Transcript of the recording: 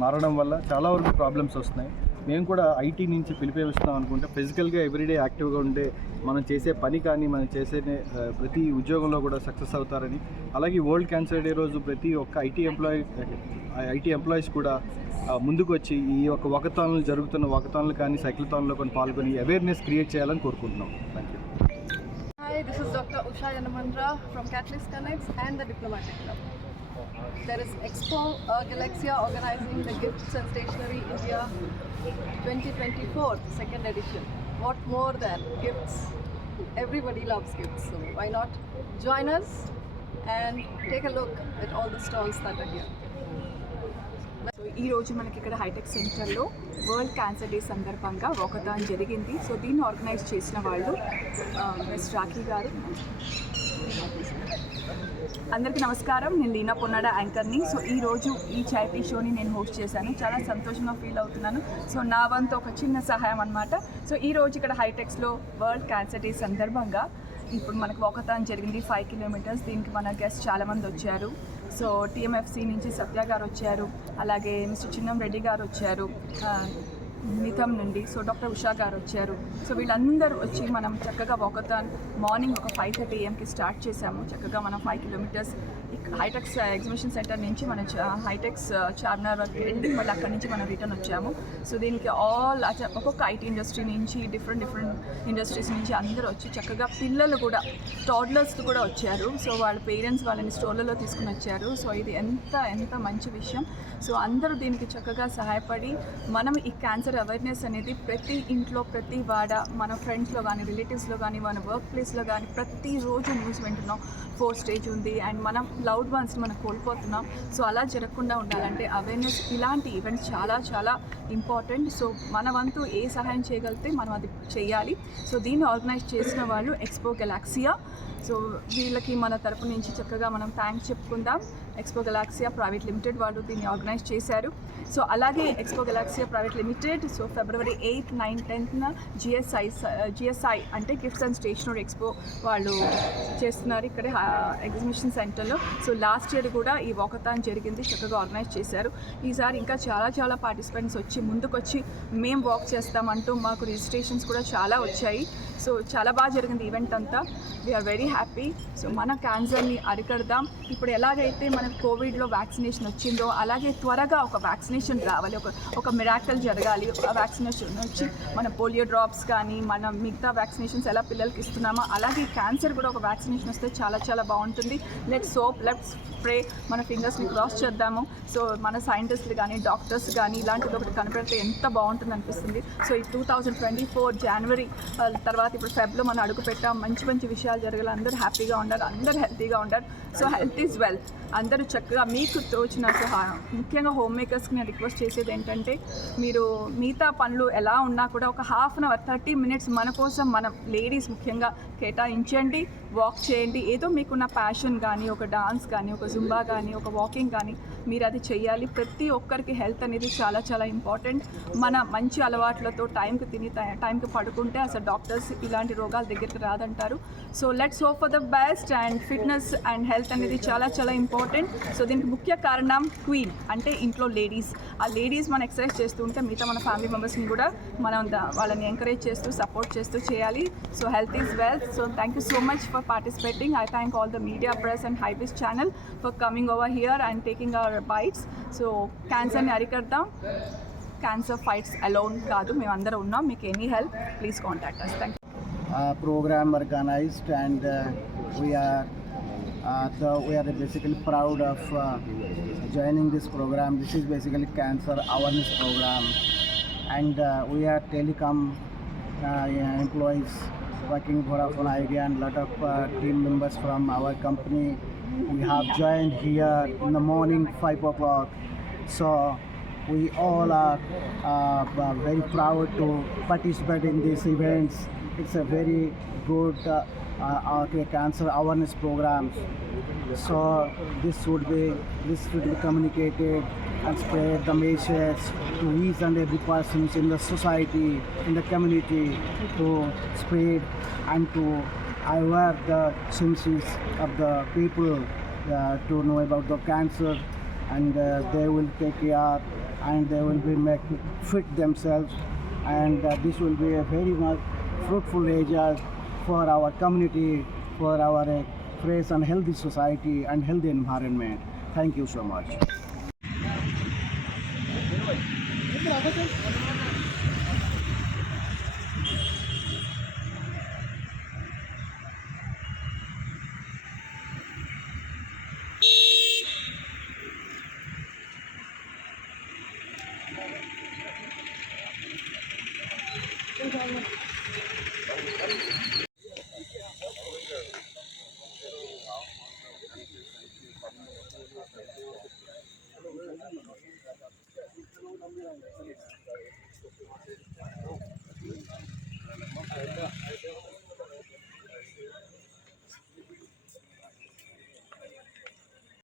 మారడం వల్ల చాలా వరకు ప్రాబ్లమ్స్ వస్తున్నాయి. మేము కూడా ఐటీ నుంచి పిలిపిస్తాం అనుకుంటే ఫిజికల్గా ఎవ్రీడే యాక్టివ్గా ఉండే మనం చేసే పని కానీ మనం చేసే ప్రతి ఉద్యోగంలో కూడా సక్సెస్ అవుతారని, అలాగే వరల్డ్ క్యాన్సర్ డే రోజు ప్రతి ఒక్క ఐటీ ఎంప్లాయీస్ కూడా ముందుకు వచ్చి ఈ యొక్క వాకథాన్లు జరుగుతున్న వాకథాన్లు కానీ సైక్లథాన్లో కొన్ని పాల్గొని అవేర్నెస్ క్రియేట్ చేయాలని కోరుకుంటున్నాం. Thank you. Hi, this is Dr. Usha Yanamandra from Catalyst Connects and the Diplomatic Club. There is Expo Galaxia organizing the Gifts and Stationery India 2024, second edition. What more than gifts? Everybody loves gifts, so why not join us and take a look at all the stalls that are here. So ఈరోజు మనకి ఇక్కడ hitech సెంటర్లో world cancer day సందర్భంగా walkathon జరిగింది. So దీన్ని organise చేసిన వాళ్ళు miss Rakhi గారు. అందరికీ నమస్కారం, నేను లీనా పొన్నాడ యాంకర్ని. సో ఈరోజు ఈ చారిటీ షోని నేను హోస్ట్ చేశాను. చాలా సంతోషంగా ఫీల్ అవుతున్నాను. సో నా వంతు ఒక చిన్న సహాయం అనమాట. సో ఈరోజు ఇక్కడ హైటెక్స్లో వరల్డ్ క్యాన్సర్ డే సందర్భంగా ఇప్పుడు మనకు వాకథాన్ జరిగింది 5 కిలోమీటర్స్. దీనికి మన గెస్ట్ చాలామంది వచ్చారు. సో టీఎంఎఫ్సి నుంచి సత్య గారు వచ్చారు, అలాగే మిస్టర్ చిన్నం రెడ్డి గారు వచ్చారు మిథం నుండి. సో డాక్టర్ ఉషా గారు వచ్చారు. సో వీళ్ళందరూ వచ్చి మనం చక్కగా వాకథాన్ మార్నింగ్ ఒక 5:30 AM స్టార్ట్ చేశాము. చక్కగా మనం 5 కిలోమీటర్స్ హైటెక్స్ ఎగ్జిబిషన్ సెంటర్ నుంచి మన హైటెక్స్ చార్మినార్ వరకు వెళ్ళి మళ్ళీ అక్కడి నుంచి మనం రిటర్న్ వచ్చాము. సో దీనికి ఒక్కొక్క ఐటీ ఇండస్ట్రీ నుంచి డిఫరెంట్ ఇండస్ట్రీస్ నుంచి అందరూ వచ్చి చక్కగా పిల్లలు కూడా టాడ్లర్స్ కూడా వచ్చారు. సో వాళ్ళ పేరెంట్స్ వాళ్ళని స్టోర్లలో తీసుకుని వచ్చారు. సో ఇది ఎంత మంచి విషయం. సో అందరూ దీనికి చక్కగా సహాయపడి మనం ఈ క్యాన్సర్ అవేర్నెస్ అనేది ప్రతి ఇంట్లో ప్రతి వాడ మన ఫ్రెండ్స్లో కానీ రిలేటివ్స్లో కానీ మన వర్క్ ప్లేస్లో కానీ ప్రతిరోజు న్యూస్ వింటున్నాం 4 స్టేజ్ ఉంది అండ్ మనం లవ్డ్ వన్స్ని మనం కోల్పోతున్నాం. సో అలా జరగకుండా ఉండాలంటే అవేర్నెస్ ఇలాంటి ఈవెంట్స్ చాలా ఇంపార్టెంట్. సో మన వంతు ఏ సహాయం చేయగలిగితే మనం అది చేయాలి. సో దీన్ని ఆర్గనైజ్ చేసిన వాళ్ళు ఎక్స్పో గెలాక్సియా. సో వీళ్ళకి మన తరపు నుంచి చక్కగా మనం థ్యాంక్స్ చెప్పుకుందాం. ఎక్స్పో గెలాక్సియా ప్రైవేట్ లిమిటెడ్ వాళ్ళు దీన్ని ఆర్గనైజ్ చేశారు. సో అలాగే expo Galaxia private limited so February 8, 9, 10న జిఎస్ఐ అంటే గిఫ్ట్స్ అండ్ స్టేషనరీ ఎక్స్పో వాళ్ళు చేస్తున్నారు ఇక్కడ ఎగ్జిబిషన్ సెంటర్లో. సో లాస్ట్ ఇయర్ కూడా ఈ వాకథాన్ జరిగింది, చక్కగా ఆర్గనైజ్ చేశారు. ఈసారి ఇంకా చాలా పార్టిసిపెంట్స్ వచ్చి ముందుకొచ్చి మేము వాక్ చేస్తామంటూ మాకు రిజిస్ట్రేషన్స్ కూడా చాలా వచ్చాయి. సో చాలా బాగా జరిగింది ఈవెంట్ అంతా. We are very happy. సో మన క్యాన్సర్ని అరికడదాం. ఇప్పుడు ఎలాగైతే మనకు కోవిడ్లో వ్యాక్సినేషన్ వచ్చిందో అలాగే త్వరగా ఒక వ్యాక్సినేషన్ రావాలి, ఒక మిరాకల్ జరగాలి. ఆ వ్యాక్సినేషన్ వచ్చి మన పోలియో డ్రాప్స్ కానీ మన మిగతా వ్యాక్సినేషన్స్ ఎలా పిల్లలకి ఇస్తున్నామో అలాగే క్యాన్సర్ కూడా ఒక వ్యాక్సినేషన్ వస్తే చాలా బాగుంటుంది. లెట్స్ స్ప్రే మన ఫింగర్స్ని క్రాస్ చేద్దాము. సో మన సైంటిస్టులు కానీ డాక్టర్స్ కానీ ఇలాంటిది ఒకటి కనిపెడితే ఎంత బాగుంటుంది అనిపిస్తుంది. సో ఈ 2024 జనవరి తర్వాత ఇప్పుడు ఫెబ్లో మనం అడుగు పెట్టాం. మంచి విషయాలు జరగాలి, అందరూ హ్యాపీగా ఉండాలి, అందరూ హెల్తీగా ఉండాలి. So health is wealth. అందరూ చక్కగా మీకు తోచిన సహాయం, ముఖ్యంగా హోమ్ మేకర్స్కి నేను రిక్వెస్ట్ చేసేది ఏంటంటే మీరు మిగతా పనులు ఎలా ఉన్నా కూడా ఒక ½ అవర్ 30 minutes మన కోసం మనం లేడీస్ ముఖ్యంగా కేటాయించండి. వాక్ చేయండి. ఏదో మీకున్న ప్యాషన్ కానీ ఒక డాన్స్ కానీ ఒక జుంబా కానీ ఒక వాకింగ్ కానీ మీరు అది చేయాలి. ప్రతి ఒక్కరికి హెల్త్ అనేది చాలా ఇంపార్టెంట్. మన మంచి అలవాట్లతో టైంకి తిని టైంకి పడుకుంటే అసలు డాక్టర్స్ ఇలాంటి రోగాల దగ్గరికి రాదంటారు. So let's hope for the best. And fitness and health అనేది చాలా ఇంపార్టెంట్. సో దీనికి ముఖ్య కారణం క్వీన్ అంటే ఇంట్లో లేడీస్. ఆ లేడీస్ మనం ఎక్సర్సైజ్ చేస్తూ ఉంటే మిగతా మన ఫ్యామిలీ మెంబర్స్ని కూడా మనం వాళ్ళని ఎంకరేజ్ చేస్తూ సపోర్ట్ చేస్తూ చేయాలి. So health is wealth. So thank you so much for participating. I thank all the media, press and Hypebeast channel for coming over here and taking our bites. So cancer ni arikardam. Cancer fights alone kaadu, మేము అందరం ఉన్నాం. మీకు any help please contact us. Thank you. Program organized and we are basically proud of joining this program. This is basically cancer awareness program and we are telecom employees working for Vodafone Idea and lot of team members from our company. We have joined here in the morning 5 o'clock. So we all are very proud to participate in these events. It's a very good cancer awareness program. So this should be communicated and spread the message to each and every person in the society, in the community, to spread and to aware the senses of the people to know about the cancer, and they will take care and they will be make fit themselves, and this will be a very much fruitful area for our community, for our fresh and healthy society and healthy environment. Thank you so much.